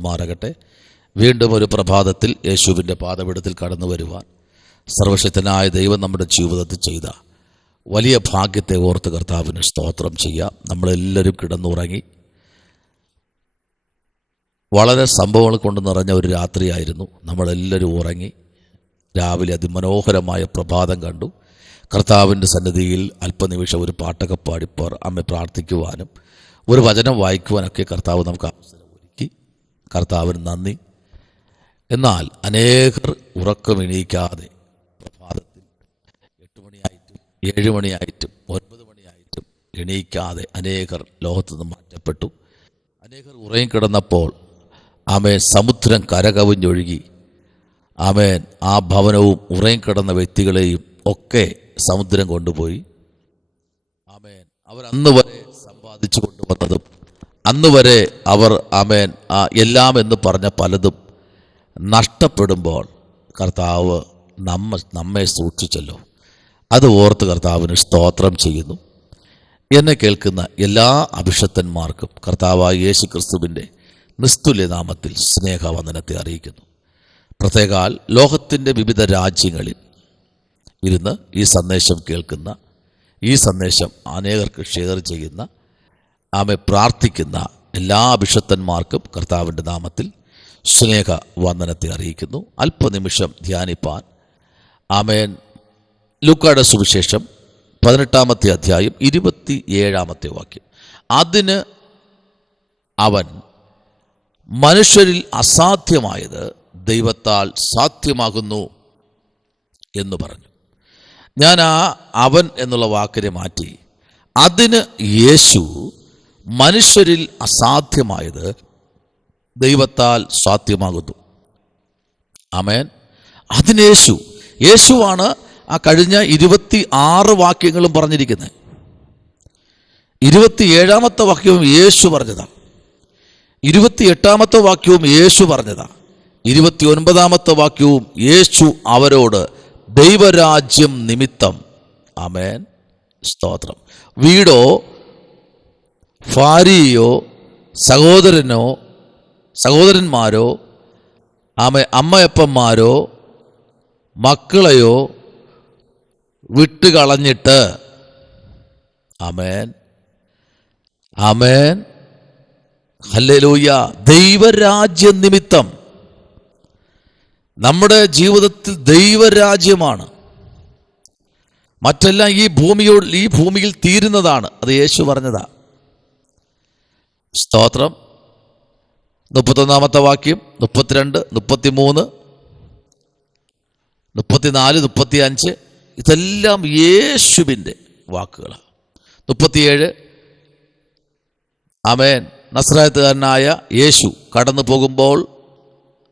നൽകുമാറാകട്ടെ. വീണ്ടും ഒരു പ്രഭാതത്തിൽ യേശുവിൻ്റെ പാദപീഠത്തിൽ കടന്നു വരുവാൻ സർവശക്തനായ ദൈവം നമ്മുടെ ജീവിതത്തിൽ ചെയ്ത വലിയ ഭാഗ്യത്തെ ഓർത്ത് കർത്താവിന് സ്തോത്രം ചെയ്യാം. നമ്മളെല്ലാവരും കിടന്നുറങ്ങി. വളരെ സംഭവങ്ങൾ കൊണ്ട് നിറഞ്ഞ ഒരു രാത്രിയായിരുന്നു. നമ്മളെല്ലാവരും ഉറങ്ങി. രാവിലെ അതിമനോഹരമായ പ്രഭാതം കണ്ടു. കർത്താവിൻ്റെ സന്നിധിയിൽ അല്പനിമിഷം ഒരു പാട്ടൊക്കെ പാടിപ്പോർ അമ്മ പ്രാർത്ഥിക്കുവാനും ഒരു വചനം വായിക്കുവാനൊക്കെ കർത്താവ് നമുക്ക് അവസരം ഒരുക്കി. കർത്താവിന് നന്ദി. എന്നാൽ അനേകർ ഉറക്കമെണീക്കാതെ പ്രഭാതത്തിൽ 8 മണിയായിട്ടും 7 മണിയായിട്ടും 9 മണിയായിട്ടും എണീക്കാതെ അനേകർ ലോകത്തു നിന്ന് മാറ്റപ്പെട്ടു. അനേകർ ഉറങ്ങിക്കിടന്നപ്പോൾ ആമേൻ സമുദ്രം കരകവിഞ്ഞൊഴുകി. ആമേൻ ആ ഭവനവും ഉറങ്ങിക്കിടന്ന വ്യക്തികളെയും ഒക്കെ സമുദ്രം കൊണ്ടുപോയി. ആമേൻ അവർ അന്ന് വരെ സമ്പാദിച്ചു കൊണ്ടുവന്നതും അന്ന് വരെ അവർ ആമേൻ എല്ലാം എന്ന് പറഞ്ഞ പലതും നഷ്ടപ്പെടുമ്പോൾ കർത്താവ് നമ്മെ സൂക്ഷിച്ചല്ലോ. അത് ഓർത്ത് കർത്താവിന് സ്തോത്രം ചെയ്യുന്നു. എന്നെ കേൾക്കുന്ന എല്ലാ അഭിഷക്തന്മാർക്കും കർത്താവായ യേശു ക്രിസ്തുവിൻ്റെ നിസ്തുല്യ നാമത്തിൽ സ്നേഹവന്ദനത്തെ അറിയിക്കുന്നു. പ്രത്യേകാൽ ലോകത്തിൻ്റെ വിവിധ രാജ്യങ്ങളിൽ ഇരുന്ന് ഈ സന്ദേശം കേൾക്കുന്ന, ഈ സന്ദേശം അനേകർക്ക് ഷെയർ ചെയ്യുന്ന, ആമെ പ്രാർത്ഥിക്കുന്ന എല്ലാ അഭിഷക്തന്മാർക്കും കർത്താവിൻ്റെ നാമത്തിൽ സ്നേഹവന്ദനത്തെ അറിയിക്കുന്നു. അല്പനിമിഷം ധ്യാനിപ്പാൻ ആമേൻ ലൂക്കായുടെ സുവിശേഷം 18-ാമത്തെ അധ്യായം 27-ാമത്തെ വാക്യം. അതിന് അവൻ മനുഷ്യരിൽ അസാധ്യമായത് ദൈവത്താൽ സാധ്യമാകുന്നു എന്ന് പറഞ്ഞു. ഞാൻ അവൻ എന്നുള്ള വാക്കിനെ മാറ്റി അതിന് യേശു മനുഷ്യരിൽ അസാധ്യമായത് ദൈവത്താൽ സാധ്യമാകുന്നു. ആമേൻ. അതിന് യേശുവാണ് ആ കഴിഞ്ഞ 26 വാക്യങ്ങളും പറഞ്ഞിരിക്കുന്നത്. 27-ാമത്തെ വാക്യവും യേശു പറഞ്ഞതാണ്. 28-ാമത്തെ വാക്യവും യേശു പറഞ്ഞതാണ്. 29-ാമത്തെ വാക്യവും യേശു അവരോട് ദൈവരാജ്യം നിമിത്തം, ആമേൻ, സ്തോത്രം, വീടോ ഭാര്യയോ സഹോദരന്മാരോ അമ്മയപ്പന്മാരോ മക്കളെയോ വിട്ടുകളഞ്ഞിട്ട്, ആമേൻ ആമേൻ ഹല്ലേലൂയ, ദൈവരാജ്യ നിമിത്തം. നമ്മുടെ ജീവിതത്തിൽ ദൈവരാജ്യമാണ്. മറ്റെല്ലാം ഈ ഭൂമിയിൽ തീരുന്നതാണ്. അത് യേശു പറഞ്ഞതാ. സ്തോത്രം. 31-ാമത്തെ വാക്യം, 32, 33, 34, 35 ഇതെല്ലാം യേശുവിൻ്റെ വാക്കുകളാണ്. 37, ആമേൻ, നസ്രായത്തുകാരനായ യേശു കടന്നു പോകുമ്പോൾ,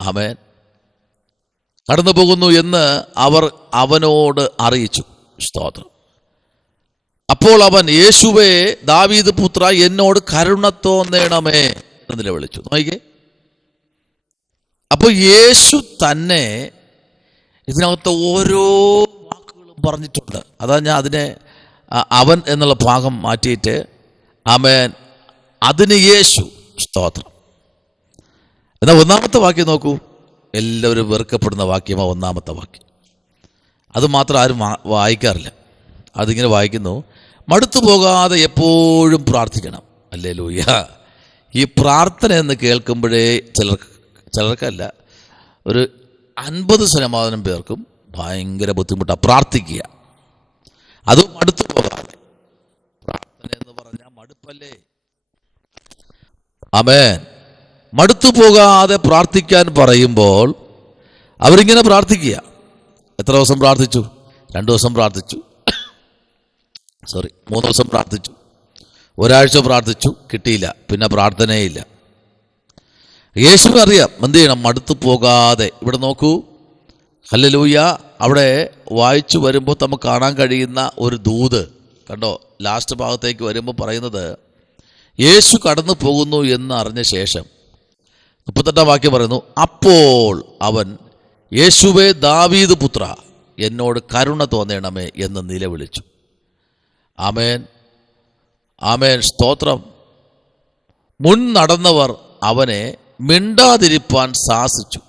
ആമേൻ, കടന്നു പോകുന്നു എന്ന് അവർ അവനോട് അറിയിച്ചു. സ്തോത്രം. അപ്പോൾ അവൻ, യേശുവേ ദാവീദ് പുത്ര, എന്നോട് കരുണ തോന്നണമേ എന്ന് നിലവിളിച്ചു. നോക്കിക്കേ. അപ്പോൾ യേശു തന്നെ ഇതിനകത്ത് ഓരോ വാക്കുകളും പറഞ്ഞിട്ടുണ്ട്. അതാ ഞാൻ അതിനെ അവൻ എന്നുള്ള ഭാഗം മാറ്റിയിട്ട് ആമേൻ അതിന് യേശു. സ്തോത്രം. എന്നാൽ 1-ാമത്തെ വാക്യം നോക്കൂ. എല്ലാവരും വെറുക്കപ്പെടുന്ന വാക്യമാണ് 1-ാമത്തെ വാക്യം. അത് മാത്രം ആരും വായിക്കാറില്ല. അതിങ്ങനെ വായിക്കുന്നു, മടുത്തു പോകാതെ എപ്പോഴും പ്രാർത്ഥിക്കണം. ഹല്ലേലൂയ. ഈ പ്രാർത്ഥന എന്ന് കേൾക്കുമ്പോഴേ ചിലർക്കല്ല, ഒരു 50% പേർക്കും ഭയങ്കര ബുദ്ധിമുട്ടാണ് പ്രാർത്ഥിക്കുക. അത് മടുത്തു പോകാതെ. പ്രാർത്ഥന എന്ന് പറഞ്ഞാൽ മടുപ്പല്ലേ? ആമേൻ. മടുത്തു പോകാതെ പ്രാർത്ഥിക്കാൻ പറയുമ്പോൾ അവരിങ്ങനെ പ്രാർത്ഥിക്കുക. എത്ര ദിവസം പ്രാർത്ഥിച്ചു? 2 ദിവസം പ്രാർത്ഥിച്ചു, 3 ദിവസം പ്രാർത്ഥിച്ചു, ഒരാഴ്ച പ്രാർത്ഥിച്ചു, കിട്ടിയില്ല, പിന്നെ പ്രാർത്ഥനയില്ല. യേശുവിന് അറിയാം എന്ത് ചെയ്യണം. മടുത്തു പോകാതെ. ഇവിടെ നോക്കൂ. ഹല്ലേലൂയ. അവിടെ വായിച്ചു വരുമ്പോൾ നമുക്ക് കാണാൻ കഴിയുന്ന ഒരു ദൂത് കണ്ടോ. ലാസ്റ്റ് ഭാഗത്തേക്ക് വരുമ്പോൾ പറയുന്നത്, യേശു കടന്നു പോകുന്നു എന്ന് അറിഞ്ഞ ശേഷം 38-ാം വാക്യം പറയുന്നു, അപ്പോൾ അവൻ, യേശുവേ ദാവീദ് പുത്ര, എന്നോട് കരുണ തോന്നണമേ എന്ന് നിലവിളിച്ചു. ആമേൻ ആമേൻ. സ്തോത്രം. മുൻ നടന്നവർ അവനെ മിണ്ടാതിരിപ്പാൻ സാധിച്ചു.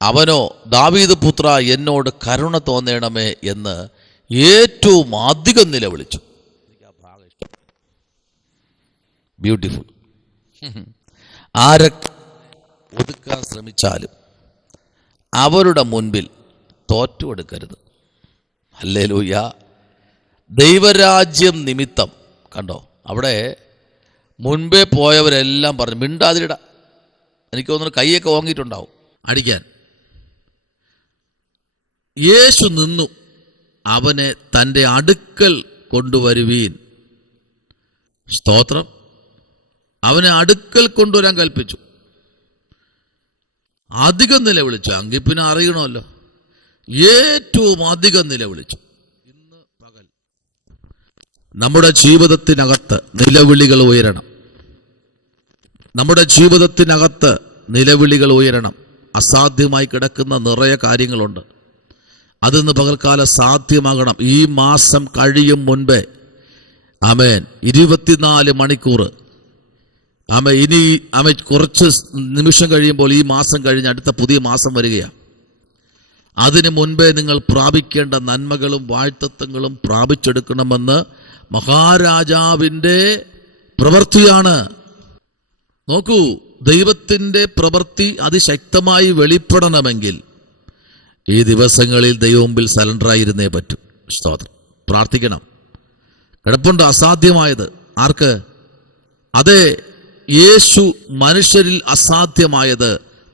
അവനോ, ദാവീദ് പുത്ര, എന്നോട് കരുണ തോന്നണമേ എന്ന് ഏറ്റവും അധികം നിലവിളിച്ചു. ബ്യൂട്ടിഫുൾ. ആരൊക്കെ ഒതുക്കാൻ ശ്രമിച്ചാലും അവരുടെ മുൻപിൽ തോറ്റുകൊടുക്കരുത്. ഹല്ലേലൂയ. ദൈവരാജ്യം നിമിത്തം കണ്ടോ, അവിടെ മുൻപേ പോയവരെല്ലാം പറഞ്ഞു മിണ്ടാതിരിട. എനിക്ക് തോന്നുന്നു കൈയൊക്കെ ഓങ്ങിയിട്ടുണ്ടാവും അടിക്കാൻ. യേശു നിന്നു, അവനെ തൻ്റെ അടുക്കൽ കൊണ്ടുവരുവീൻ. സ്തോത്രം. അവനെ അടുക്കൽ കൊണ്ടുവരാൻ കൽപ്പിച്ചു. അധികം നിലവിളിച്ചു. എങ്കിൽ പിന്നെ അറിയണമല്ലോ, ഏറ്റവും അധികം നിലവിളിച്ചു. ഇന്ന് പകൽ നമ്മുടെ ജീവിതത്തിനകത്ത് നിലവിളികൾ ഉയരണം. നമ്മുടെ ജീവിതത്തിനകത്ത് നിലവിളികൾ ഉയരണം. അസാധ്യമായി കിടക്കുന്ന നിറയെ കാര്യങ്ങളുണ്ട്. അതിന്ന് പകൽക്കാലം സാധ്യമാകണം. ഈ മാസം കഴിയും മുൻപേ, ആമേൻ, 24 മണിക്കൂർ, ആമേ, ഇനി ആമേ കുറച്ച് നിമിഷം കഴിയുമ്പോൾ ഈ മാസം കഴിഞ്ഞ് അടുത്ത പുതിയ മാസം വരികയാണ്. അതിനു മുൻപേ നിങ്ങൾ പ്രാപിക്കേണ്ട നന്മകളും വാഴ്ത്തത്വങ്ങളും പ്രാപിച്ചെടുക്കണമെന്ന് മഹാരാജാവിൻ്റെ പ്രവൃത്തിയാണ്. നോക്കൂ, ദൈവത്തിൻ്റെ പ്രവൃത്തി അതിശക്തമായി വെളിപ്പെടണമെങ്കിൽ ഈ ദിവസങ്ങളിൽ ദൈവമുമ്പിൽ സലണ്ടറായിരുന്നേ പറ്റൂ. സ്തോത്രം. പ്രാർത്ഥിക്കണം. കിടപ്പുണ്ട് അസാധ്യമായത്. ആർക്ക്? അതെ, യേശു മനുഷ്യരിൽ അസാധ്യമായത്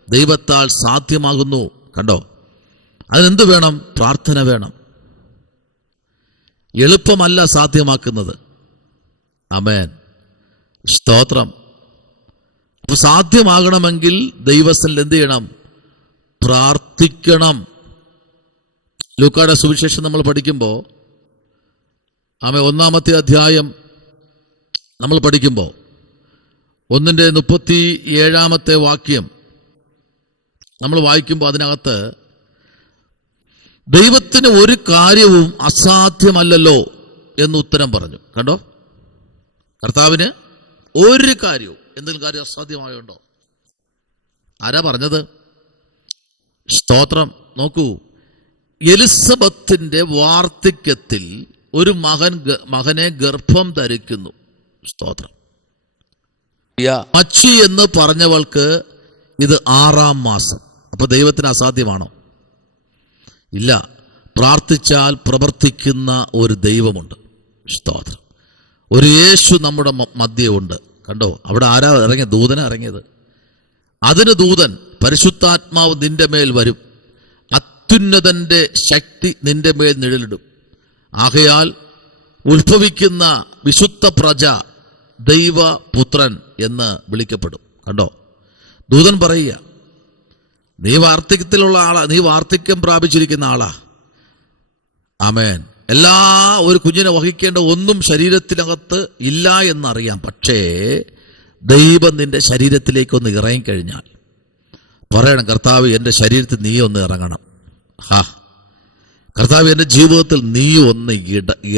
ദൈവത്താൽ സാധ്യമാകുന്നു. കണ്ടോ, അതിനെന്ത് വേണം? പ്രാർത്ഥന വേണം. എളുപ്പമല്ല സാധ്യമാക്കുന്നത്. ആമേൻ. സ്തോത്രം. അപ്പോൾ സാധ്യമാകണമെങ്കിൽ ദൈവത്തിൽ എന്ത് ചെയ്യണം? പ്രാർത്ഥിക്കണം. ലൂക്കായുടെ സുവിശേഷം നമ്മൾ പഠിക്കുമ്പോൾ, ആമേ, 1-ാമത്തെ അധ്യായം നമ്മൾ പഠിക്കുമ്പോൾ 1-ന്റെ 37 നമ്മൾ വായിക്കുമ്പോൾ അതിനകത്ത് ദൈവത്തിന് ഒരു കാര്യവും അസാധ്യമല്ലല്ലോ എന്ന് ഉത്തരം പറഞ്ഞു. കണ്ടോ, കർത്താവിന് ഒരു കാര്യവും, എന്തെങ്കിലും കാര്യം അസാധ്യമായുണ്ടോ? ആരാ പറഞ്ഞത്? സ്തോത്രം. നോക്കൂ, എലിസബത്തിന്റെ വാർദ്ധക്യത്തിൽ ഒരു മകനെ ഗർഭം ധരിക്കുന്നു. സ്തോത്രം. മച്ചി എന്ന് പറഞ്ഞവൾക്ക് ഇത് 6-ാം മാസം. അപ്പൊ ദൈവത്തിന് അസാധ്യമാണോ? ഇല്ല. പ്രാർത്ഥിച്ചാൽ പ്രവർത്തിക്കുന്ന ഒരു ദൈവമുണ്ട്. സ്തോത്രം. ഒരു യേശു നമ്മുടെ മധ്യമുണ്ട്. കണ്ടോ, അവിടെ ആരാ ഇറങ്ങിയത്? ദൂതനാ ഇറങ്ങിയത്. അതിന് ദൂതൻ, പരിശുദ്ധാത്മാവ് നിന്റെ മേൽ വരും, അത്യുന്നതന്റെ ശക്തി നിന്റെ മേൽ നിഴലിടും. ആകയാൽ ഉത്ഭവിക്കുന്ന വിശുദ്ധ പ്രജ ദൈവപുത്രൻ എന്ന് വിളിക്കപ്പെടും. കണ്ടോ, ദൂതൻ പറയുക, നീ വാർദ്ധക്യത്തിലുള്ള ആളാ, നീ വാർദ്ധക്യം പ്രാപിച്ചിരിക്കുന്ന ആളാ. ആമേൻ. ഒരു കുഞ്ഞിനെ വഹിക്കേണ്ട ഒന്നും ശരീരത്തിനകത്ത് ഇല്ല എന്നറിയാം. പക്ഷേ ദൈവം നിന്റെ ശരീരത്തിലേക്കൊന്ന് ഇറങ്ങിക്കഴിഞ്ഞാൽ പറയണം, കർത്താവ്, എൻ്റെ ശരീരത്തിൽ നീ ഒന്ന് ഇറങ്ങണം. കർത്താവ്, എൻ്റെ ജീവിതത്തിൽ നീ ഒന്ന്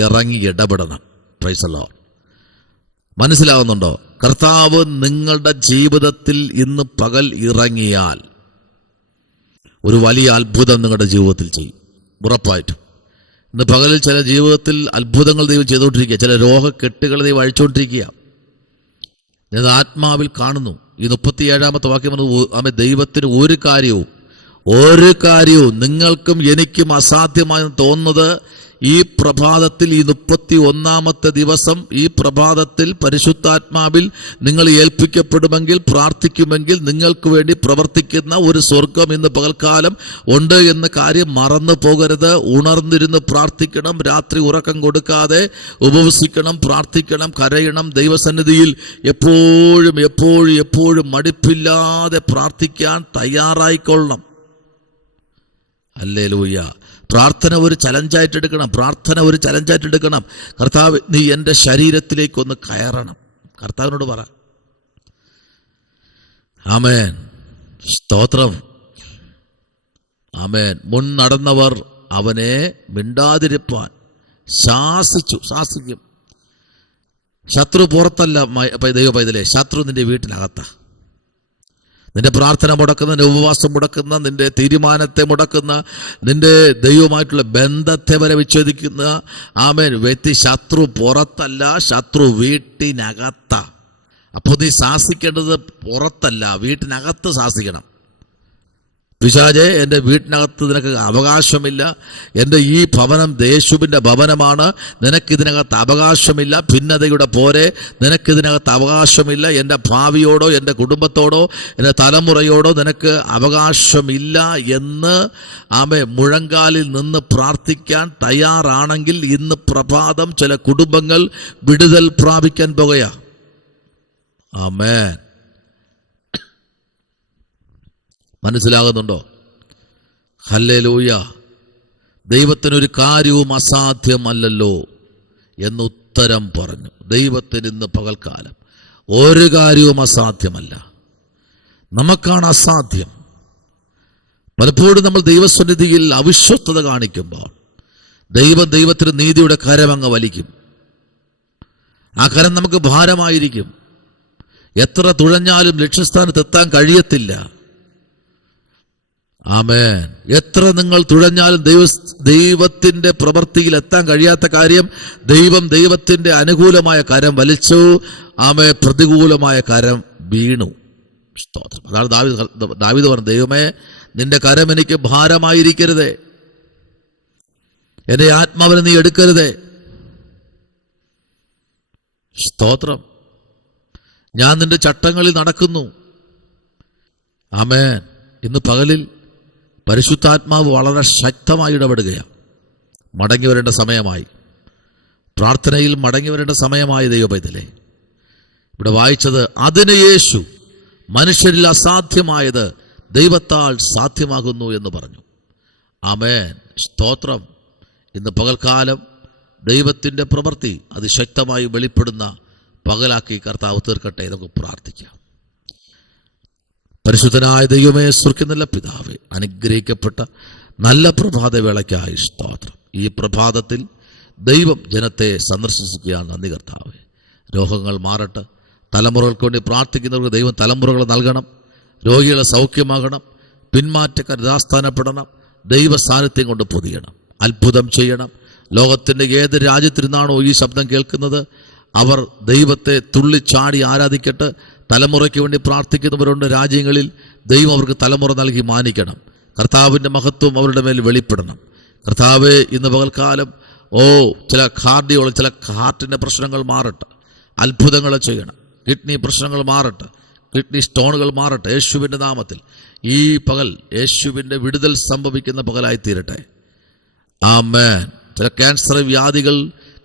ഇറങ്ങി ഇടപെടണം. Praise the Lord. മനസ്സിലാവുന്നുണ്ടോ? കർത്താവ് നിങ്ങളുടെ ജീവിതത്തിൽ ഇന്ന് പകൽ ഇറങ്ങിയാൽ ഒരു വലിയ അത്ഭുതം നിങ്ങളുടെ ജീവിതത്തിൽ ചെയ്യും. ഉറപ്പായിട്ടും. ഇന്ന് പകലിൽ ചില ജീവിതത്തിൽ അത്ഭുതങ്ങൾ ദൈവം ചെയ്തുകൊണ്ടിരിക്കുക. ചില രോഗക്കെട്ടുകൾ ദൈവം അഴിച്ചുകൊണ്ടിരിക്കുക. ഞാൻ ആത്മാവിൽ കാണുന്നു. ഈ 37-ാമത്തെ വാക്യം, ആമേ, ദൈവത്തിന് ഒരു കാര്യവും നിങ്ങൾക്കും എനിക്കും അസാധ്യമായി തോന്നുന്നത് ഈ പ്രഭാതത്തിൽ, ഈ 31-ാമത്തെ ദിവസം, ഈ പ്രഭാതത്തിൽ പരിശുദ്ധാത്മാവിൽ നിങ്ങൾ ഏൽപ്പിക്കപ്പെടുമെങ്കിൽ, പ്രാർത്ഥിക്കുമെങ്കിൽ നിങ്ങൾക്ക് വേണ്ടി പ്രവർത്തിക്കുന്ന ഒരു സ്വർഗം ഇന്ന് പകൽക്കാലം ഉണ്ട് എന്ന കാര്യം മറന്നു പോകരുത്. ഉണർന്നിരുന്ന് പ്രാർത്ഥിക്കണം. രാത്രി ഉറക്കം കൊടുക്കാതെ ഉപവസിക്കണം, പ്രാർത്ഥിക്കണം, കരയണം. ദൈവസന്നിധിയിൽ എപ്പോഴും എപ്പോഴും എപ്പോഴും മടുപ്പില്ലാതെ പ്രാർത്ഥിക്കാൻ തയ്യാറായിക്കൊള്ളണം. ഹല്ലേലൂയ. പ്രാർത്ഥന ഒരു ചലഞ്ചായിട്ട് എടുക്കണം. കർത്താവ്, നീ എൻ്റെ ശരീരത്തിലേക്കൊന്ന് കയറണം. കർത്താവിനോട് പറ. ആമേൻ. സ്തോത്രം. ആമേൻ. മുൻ നടന്നവർ അവനെ മിണ്ടാതിരിപ്പാൻ ശാസിക്കും. ശത്രു പുറത്തല്ല ദൈവ പൈതലേ, ശത്രു നിന്റെ വീട്ടിനകത്താ. നിന്റെ പ്രാർത്ഥന മുടക്കുന്ന, നിന്റെ ഉപവാസം മുടക്കുന്ന, നിന്റെ തീരുമാനത്തെ മുടക്കുന്ന, നിന്റെ ദൈവവുമായിട്ടുള്ള ബന്ധത്തെ വരെ വിച്ഛേദിക്കുന്ന ആമേൻ വ്യക്തി ശത്രു പുറത്തല്ല, ശത്രു വീട്ടിനകത്താ. അപ്പോൾ നീ ശാസിക്കേണ്ടത് പുറത്തല്ല, വീട്ടിനകത്ത് ശാസിക്കണം. പിശാചേ, എൻ്റെ വീട്ടിനകത്ത് നിനക്ക് അവകാശമില്ല. എൻ്റെ ഈ ഭവനം യേശുവിൻ്റെ ഭവനമാണ്. നിനക്കിതിനകത്ത് അവകാശമില്ല. ഭിന്നതയുടെ പോരെ, നിനക്കിതിനകത്ത് അവകാശമില്ല. എൻ്റെ ഭാവിയോടോ എൻ്റെ കുടുംബത്തോടോ എൻ്റെ തലമുറയോടോ നിനക്ക് അവകാശമില്ല എന്ന് മുഴങ്കാലിൽ നിന്ന് പ്രാർത്ഥിക്കാൻ തയ്യാറാണെങ്കിൽ ഇന്ന് പ്രഭാതം ചില കുടുംബങ്ങൾ വിടുതൽ പ്രാപിക്കാൻ പോകുകയാ. ആമേൻ. മനസ്സിലാകുന്നുണ്ടോ? ഹല്ലേലൂയ. ദൈവത്തിനൊരു കാര്യവും അസാധ്യമല്ലല്ലോ എന്നുത്തരം പറഞ്ഞു. ദൈവത്തിന് ഇന്ന് പകൽക്കാലം ഒരു കാര്യവും അസാധ്യമല്ല. നമുക്കാണ് അസാധ്യം. പലപ്പോഴും നമ്മൾ ദൈവസന്നിധിയിൽ അവിശ്വസ്തത കാണിക്കുമ്പോൾ ദൈവത്തിന് നീതിയുടെ കരം അങ്ങ് വലിക്കും. ആ കരം നമുക്ക് ഭാരമായിരിക്കും. എത്ര തുഴഞ്ഞാലും ലക്ഷ്യസ്ഥാനത്ത് എത്താൻ കഴിയത്തില്ല. ആമേൻ. എത്ര നിങ്ങൾ തുഴഞ്ഞാലും ദൈവത്തിന്റെ പ്രവൃത്തിയിൽ എത്താൻ കഴിയാത്ത കാര്യം ദൈവത്തിന്റെ അനുകൂലമായ കരം വലിച്ചു. ആമേ, പ്രതികൂലമായ കരം വീണു. സ്തോത്രം. അതാണ് ദാവീദ് പറഞ്ഞു, ദൈവമേ, നിന്റെ കരം എനിക്ക് ഭാരമായിരിക്കരുതേ, എന്റെ ആത്മാവിനെ നീ എടുക്കരുതേ. സ്തോത്രം. ഞാൻ നിന്റെ ചട്ടങ്ങളിൽ നടക്കുന്നു. ആമേൻ. ഇന്ന് പകലിൽ പരിശുദ്ധാത്മാവ് വളരെ ശക്തമായി ഇടപെടുകയാണ്. മടങ്ങി വരേണ്ട സമയമായി. പ്രാർത്ഥനയിൽ മടങ്ങി വരേണ്ട സമയമായി. ദൈവപൈതലേ, ഇവിടെ വായിച്ചത്, അതിന് യേശു മനുഷ്യരിൽ അസാധ്യമായത് ദൈവത്താൽ സാധ്യമാകുന്നു എന്ന് പറഞ്ഞു. ആമേൻ. സ്തോത്രം. ഇന്ന് പകൽക്കാലം ദൈവത്തിൻ്റെ പ്രവൃത്തി അതിശക്തമായി വെളിപ്പെടുന്ന പകലാക്കി കർത്താവ് തീർക്കട്ടെ. നമുക്ക് പ്രാർത്ഥിക്കാം. പരിശുദ്ധനായ ദൈവമേ, സ്വർഗ്ഗത്തിലുള്ള പിതാവേ, അനുഗ്രഹിക്കപ്പെട്ട നല്ല പ്രഭാതവേളയ്ക്കായി സ്തോത്രം. ഈ പ്രഭാതത്തിൽ ദൈവം ജനത്തെ സന്ദർശിക്കുകയാണ്. നന്ദി കർത്താവേ. രോഗങ്ങൾ മാറട്ടെ. തലമുറകൾക്ക് വേണ്ടി പ്രാർത്ഥിക്കുന്നവർക്ക് ദൈവം തലമുറകൾ നൽകണം. രോഗികളെ സൗഖ്യമാകണം. പിന്മാറ്റക്കാർ യഥാസ്ഥാനപ്പെടണം. ദൈവ സാന്നിധ്യം കൊണ്ട് പൊതിയണം. അത്ഭുതം ചെയ്യണം. ലോകത്തിൻ്റെ ഏത് രാജ്യത്തിരുന്നാണോ ഈ ശബ്ദം കേൾക്കുന്നത്, അവർ ദൈവത്തെ തുള്ളിച്ചാടി ആരാധിക്കട്ടെ. തലമുറയ്ക്ക് വേണ്ടി പ്രാർത്ഥിക്കുന്നവരുണ്ട് രാജ്യങ്ങളിൽ. ദൈവം അവർക്ക് തലമുറ നൽകി മാനിക്കണം. കർത്താവിൻ്റെ മഹത്വം അവരുടെ മേൽ വെളിപ്പെടണം. കർത്താവേ, ഇന്ന് പകൽക്കാലം ചില ചില ഹാർട്ടിൻ്റെ പ്രശ്നങ്ങൾ മാറട്ടെ. അത്ഭുതങ്ങൾ ചെയ്യണം. കിഡ്നി പ്രശ്നങ്ങൾ മാറട്ടെ. കിഡ്നി സ്റ്റോണുകൾ മാറട്ടെ. യേശുവിൻ്റെ നാമത്തിൽ ഈ പകൽ യേശുവിൻ്റെ വിടുതൽ സംഭവിക്കുന്ന പകലായി തീരട്ടെ. ആമേൻ. ചില ക്യാൻസർ വ്യാധികൾ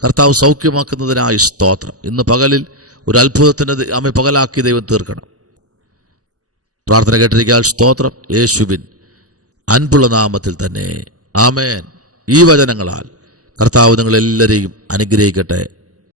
കർത്താവ് സൗഖ്യമാക്കുന്നതിനായി സ്തോത്രം. ഇന്ന് പകലിൽ ഒരു അത്ഭുതത്തിൻ്റെ പകലാക്കി ദൈവം തീർക്കണം. പ്രാർത്ഥന കേട്ടിരിക്കാൻ സ്തോത്രം. യേശുവിൻ അൻപുള്ള നാമത്തിൽ തന്നെ. ആമേൻ. ഈ വചനങ്ങളാൽ കർത്താവ് നിങ്ങളെല്ലാവരെയും അനുഗ്രഹിക്കട്ടെ.